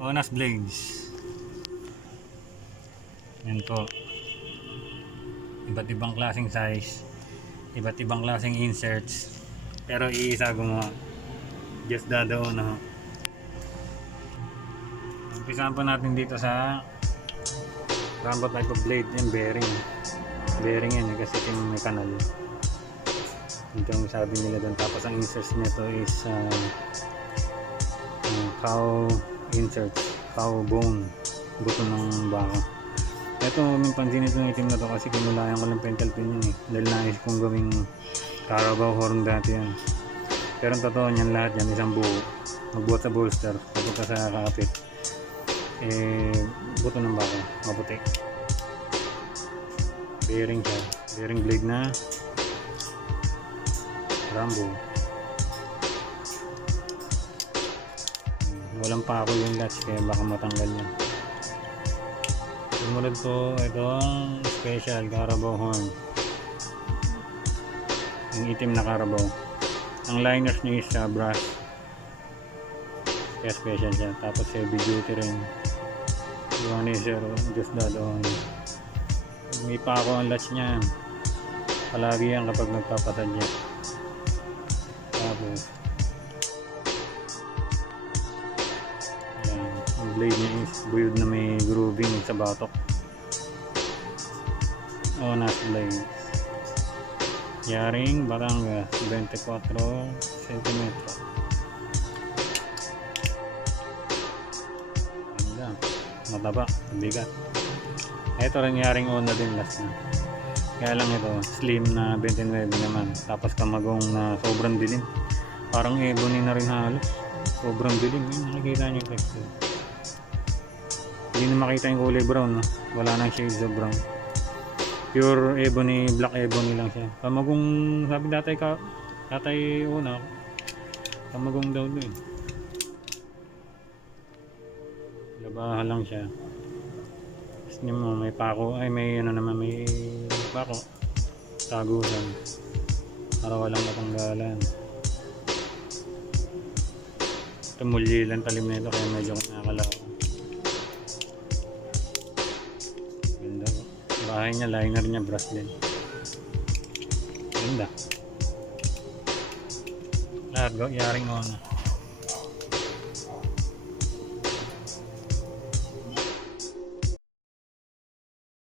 Onas blades. Yan po. Iba't ibang klaseng size, iba't ibang klaseng inserts, pero iisa gumawa. Just Dado na ho. Umpisahan po natin dito sa Rambo type of blade. Yan, bearing. Bearing yan kasi yung may kanal. Ito ang sabi nila doon. Tapos ang inserts nito is cow inserts, cow bone, buto ng baka. Ito, may pansin ito ng itim na to kasi kinulayan ko lang pentel pin yun dahil nais kong gawing Carabao horn dati yan. Pero ang totoo niyan lahat yan, isang buo. Magbuhat sa bolster, papunta sa kakapit. Buto ng baka, maputi. Bearing siya, bearing blade na Rambo. Walang pako yung latch kaya baka matanggal yan. Sumunod po itong special Carabao horn, yung itim na Carabao. Ang liners niya is brass kaya special siya. Tapos heavy duty rin, 1.0 Just Dado. May pako ang latch niya, palagi yan kapag nagpapasadya. Tapos ang blade niya is buyod na may grooving sa batok. Onas blade. Yaring Batangas 24 cm. Ganda. Mataba, bigat. Ito rin yaring Ona din last na. Kaya lang ito slim na 29 naman. Tapos kamagong na sobrang dilim. Parang ebony na rin halos. Sobrang dilim. Yun, nakikita nyo yung texture. Hindi na makita yung kulay brown, no? Wala nang shades of brown. Pure ebony, black ebony lang siya. Kamagong, sabi tatay una, kamagong daw doon. Labahan lang siya. Tapos niya mo, may pako, ay may ano naman, may pako. Tagusan. Para walang matanggalan. Ito mulyi lang talim na ito, kaya medyo nakakalaw. Bahay niya, liner niya, brass din. Ganda. Lahat yaring Ona.